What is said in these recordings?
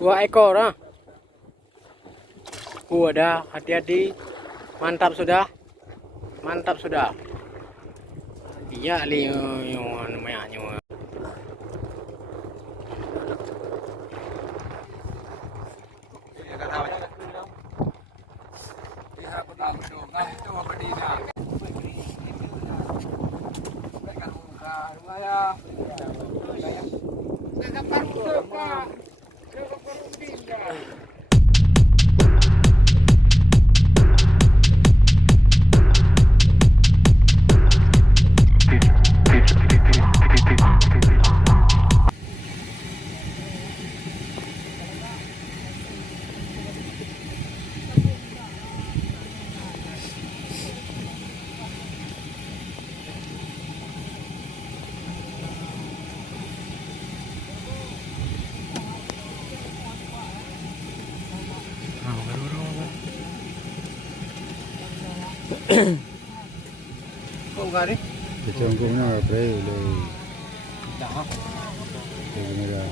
Dua ekor ah. Ada, hati-hati. Mantap sudah. Mantap sudah. Iya namanya. Không ra đi. Thì trong cũng nó là đây đây. Đó. Đây này là.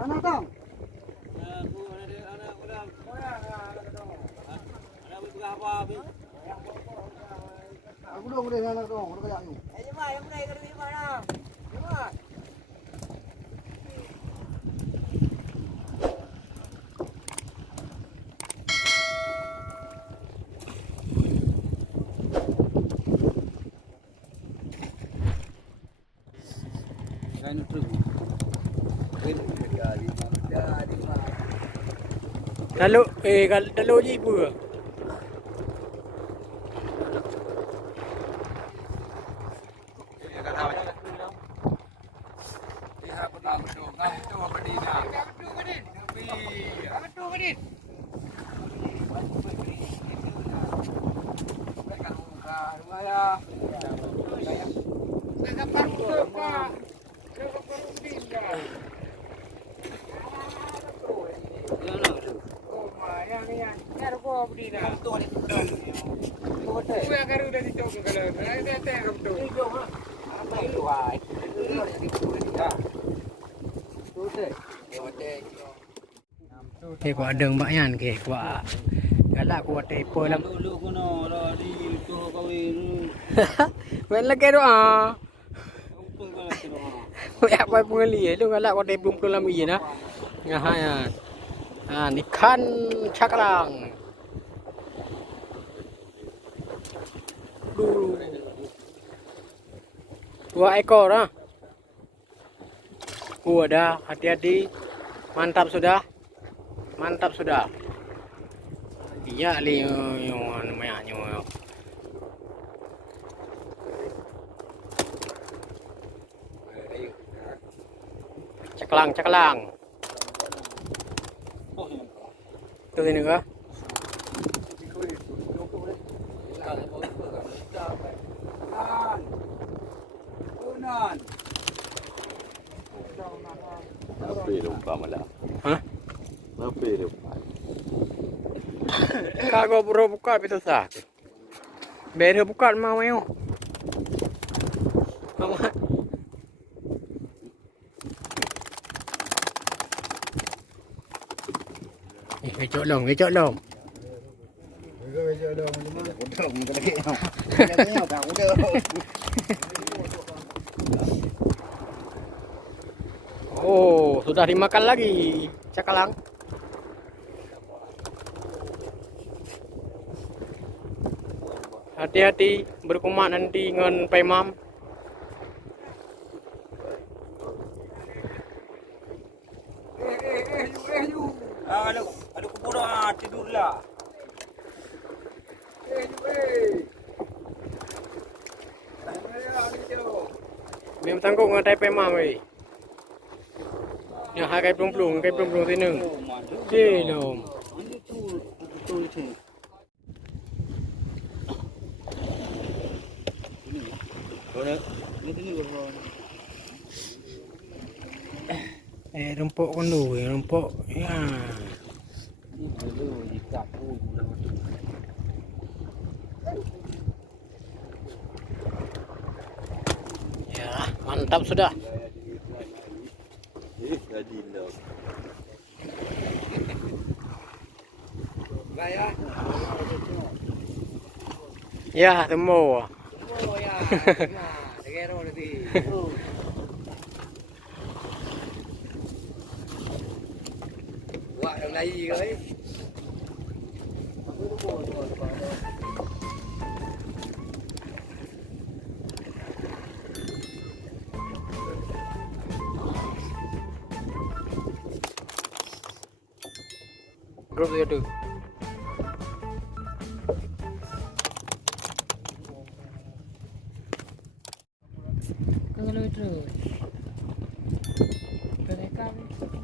Anak dong. Aku dong udah anak dong, udah kayak you. Yang mulai dari mana? Cepat. Kain truk. Kalau kalau ibu. Kek kuat ada mbaknya kek kuat. Galak kuat tepo lam. Dulu kono dah di tu kawin. Wen lagi doa. Untung kalau tu. Ya apa pengali lu galak kuat tepo belum lam iya nah. Ngah ya. Ah ikan cakalang. Dua ekor ah. Ada, hati-hati. Mantap sudah. Mantap sudah. Iya namanya. Cakalang. Tuh ini kah? Napi lupa malah. Hah? Napi lupa. Kagak bro buka itu sah. Beda buka mau yo. Mama. Kecok long. Oh, sudah dimakan lagi cakalang. Hati-hati berkumat nanti dengan pemam. You. Aduh kubur tidurlah. You. Memang tanggung ngadai pemam weh. Ya hai kai plung-plung tu nung. Lom. Betul itu. Rempok kan lu, rempok. Ya. Ya, mantap sudah. Jadi lo. Ya, temu. Oh ya. Negara nanti. Wah, yang lain kali. Grup dia tu. Kalau itu. Kerekan. Sampai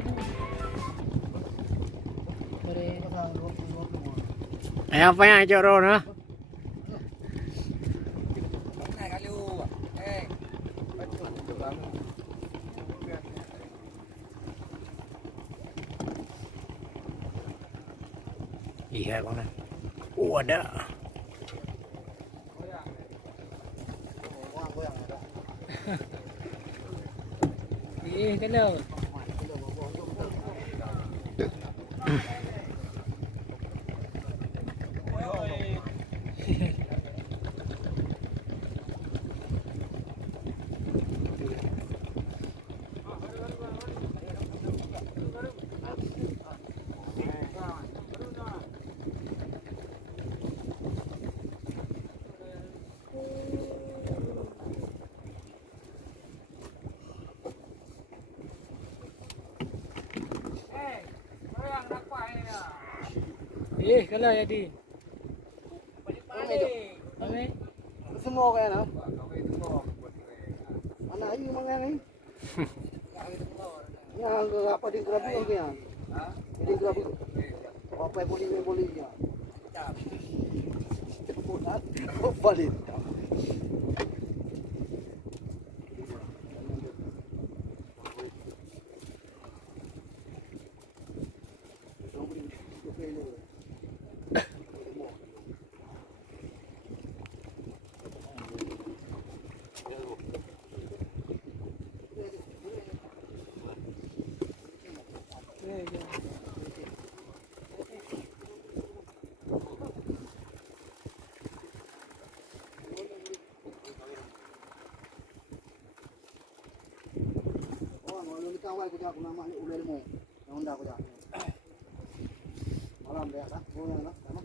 itu. Apa yang coro na? Này kali u. Eh. Iya kau na. Ada. Kalau. Kalau jadi. Balik. Semua kaya na. Mana ayu mga ni? Yang apa di grabi ang yan? Di grabi. Apa boleh ya? Cepat. Balik. Kawai ko jak nama ni ulil mo. Yang unda ko jak. Malam dia tak? Boleh nak? Sama.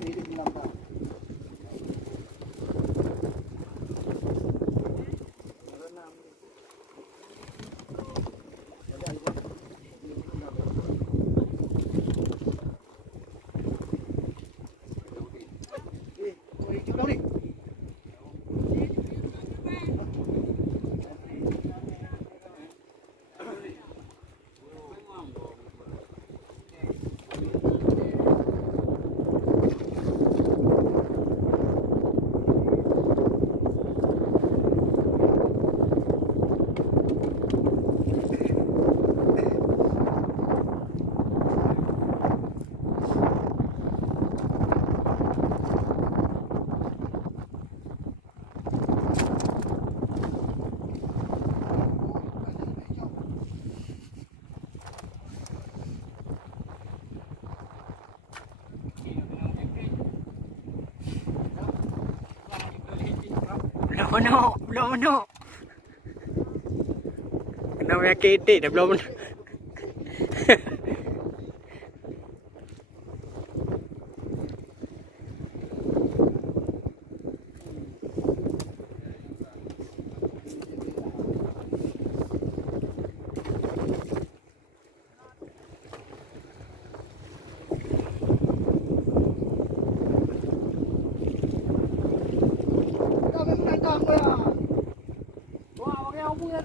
Ini di dalam. Belum mana. Kena punya ketik dah belum mana.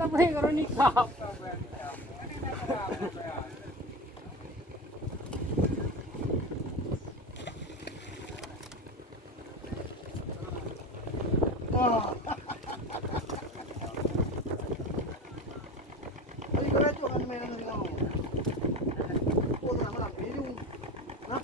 apa kalau nikah? Ini kalau itu akan main dengan kamu. Oh, malam ini. Nah.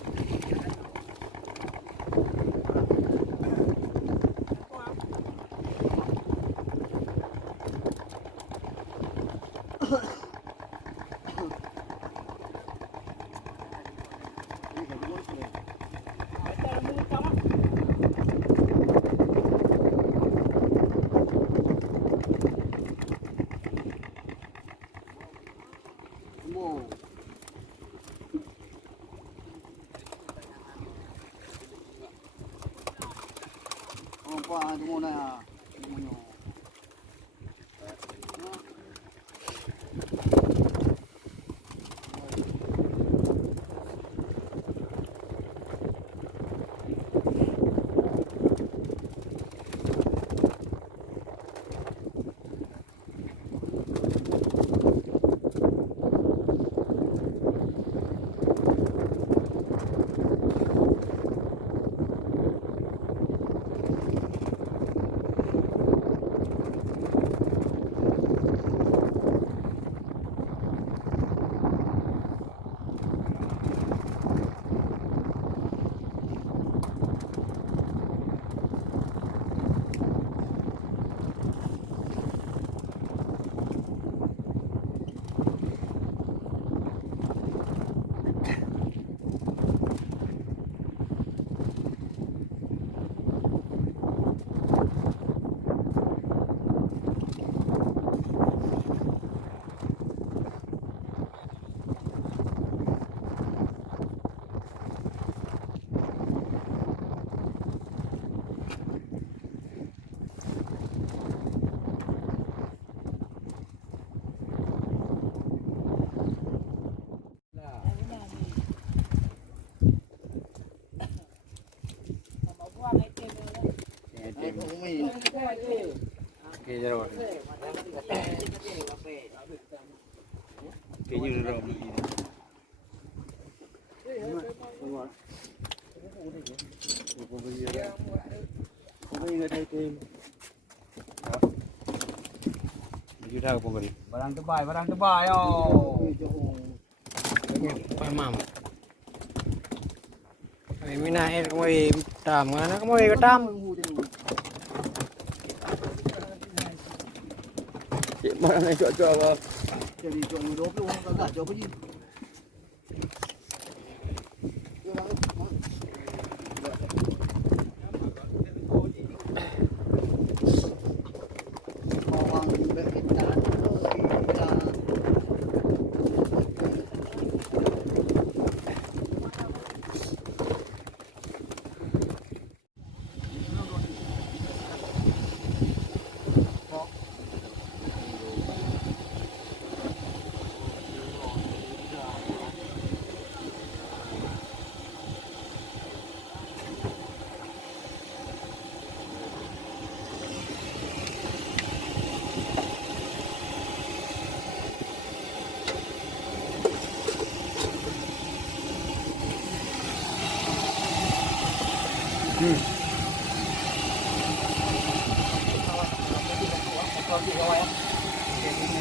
Apa tu mana? Okey jeruk. Kayaknya udah begini. Barang terbaik oh. Pamam. Ai mina air koi tam ngana koi ke tam. Cik mana nak cuak-cuak apa? Jadi jual 20 orang kagak jual beli.